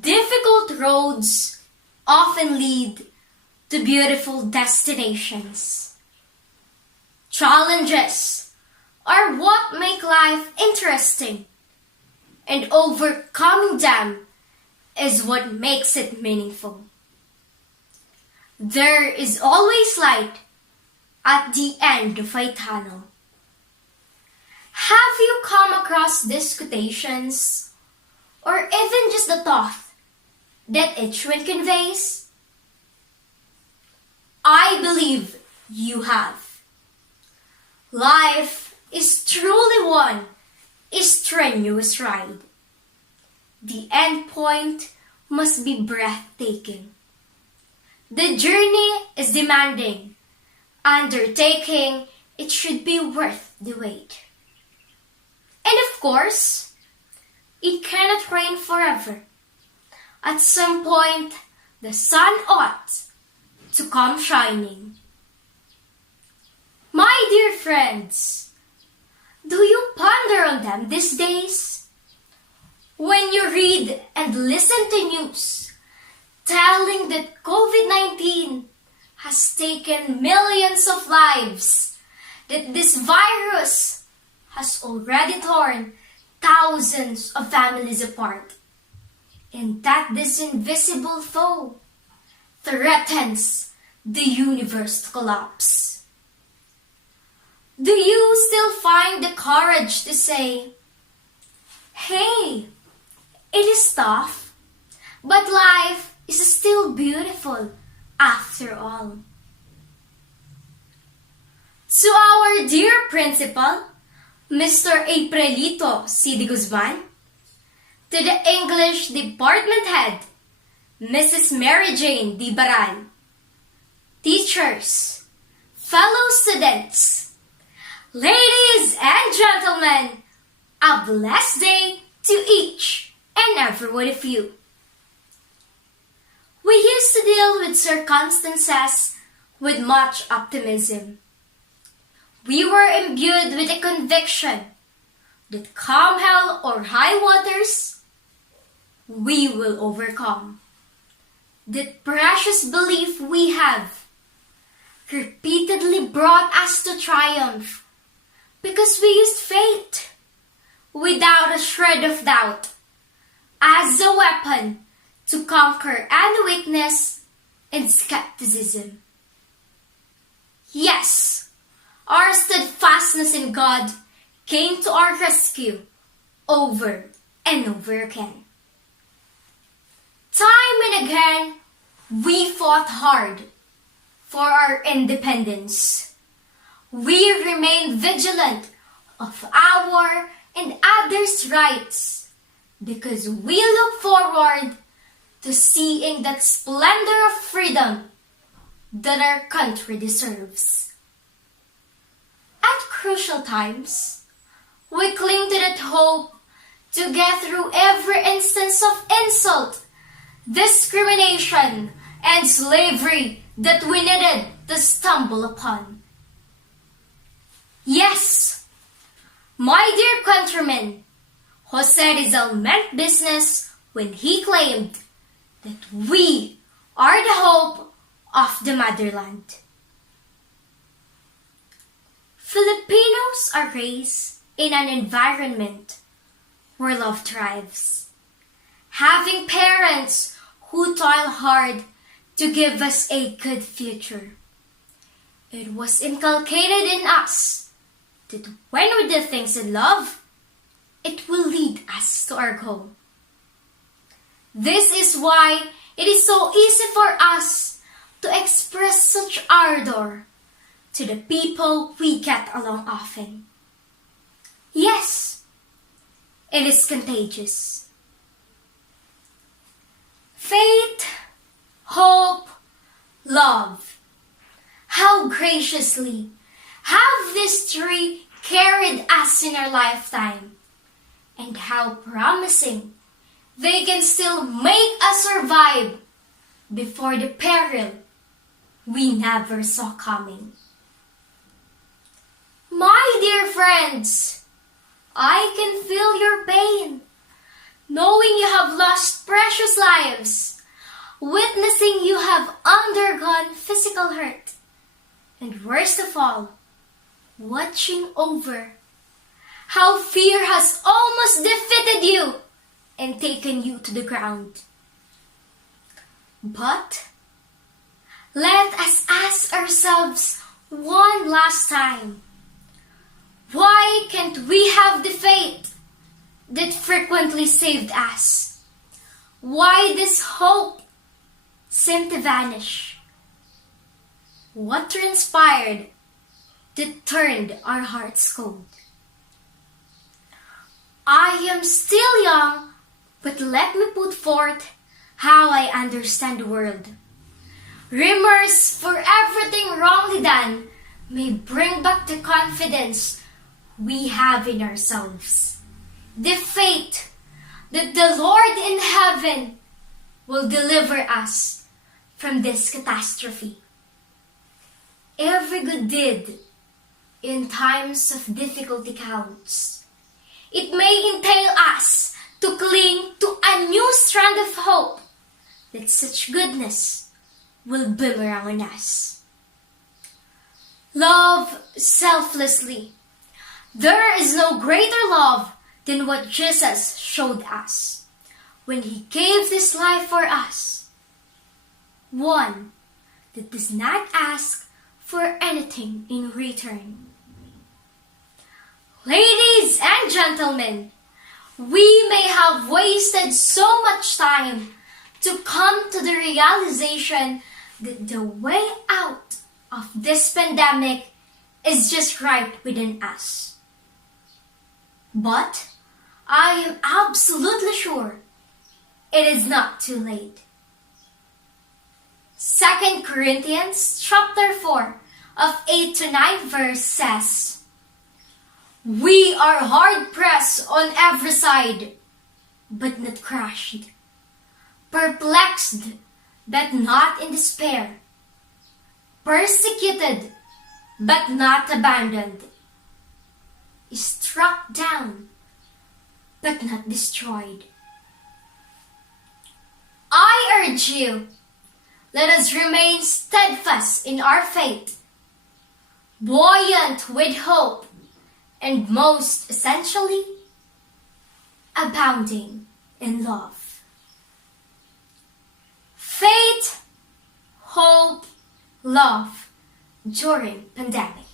Difficult roads often lead to beautiful destinations. Challenges are what make life interesting, and overcoming them is what makes it meaningful. There is always light at the end of a tunnel. Have you come across these quotations, or even just the thought that each one conveys? I believe you have. Life is truly one strenuous ride. The end point must be breathtaking. The journey is demanding. Undertaking, it should be worth the wait. And of course, it cannot rain forever. At some point, the sun ought to come shining. My dear friends, do you ponder on them these days? When you read and listen to news telling that COVID-19 has taken millions of lives, that this virus has already torn thousands of families apart, and that this invisible foe threatens the universe to collapse. Do you still find the courage to say, hey, it is tough, but life is still beautiful after all? To our dear principal, Mr. Aprilito C. de Guzman, to the English Department Head, Mrs. Mary Jane D. Baral, teachers, fellow students, ladies and gentlemen, a blessed day to each and every one of you. We used to deal with circumstances with much optimism. We were imbued with a conviction that come hell or high waters, we will overcome. That precious belief we have repeatedly brought us to triumph because we used faith without a shred of doubt as a weapon to conquer any weakness and skepticism. Yes, our steadfastness in God came to our rescue over and over again. Time and again, we fought hard for our independence. We remained vigilant of our and others' rights because we look forward to seeing that splendor of freedom that our country deserves. At crucial times, we cling to that hope to get through every instance of insult, discrimination, and slavery that we needed to stumble upon. Yes, my dear countrymen, Jose Rizal meant business when he claimed that we are the hope of the motherland. Filipinos are raised in an environment where love thrives. Having parents who toil hard to give us a good future. It was inculcated in us that when we do things in love, it will lead us to our goal. This is why it is so easy for us to express such ardor to the people we get along often. Yes, it is contagious. Faith, hope, love. How graciously have these three carried us in our lifetime, and how promising they can still make us survive before the peril we never saw coming. My dear friends, I can feel your pain. knowing you have lost precious lives, witnessing you have undergone physical hurt, and worst of all, watching over how fear has almost defeated you and taken you to the ground. But let us ask ourselves one last time, why can't we have the faith that frequently saved us? Why this hope seemed to vanish? What transpired that turned our hearts cold? I am still young, but let me put forth how I understand the world. Remorse for everything wrongly done may bring back the confidence we have in ourselves. The faith that the Lord in heaven will deliver us from this catastrophe. Every good deed in times of difficulty counts. It may entail us to cling to a new strand of hope that such goodness will boomerang on us. Love selflessly. There is no greater love than what Jesus showed us when He gave His life for us. One that does not ask for anything in return. Ladies and gentlemen, we may have wasted so much time to come to the realization that the way out of this pandemic is just right within us. But I am absolutely sure it is not too late. 2 Corinthians chapter 4 of 8 to 9 verse says, "We are hard pressed on every side, but not crushed. Perplexed, but not in despair. Persecuted, but not abandoned. Struck down, but not destroyed." I urge you, let us remain steadfast in our faith, buoyant with hope, and most essentially, abounding in love. Faith, hope, love during pandemic.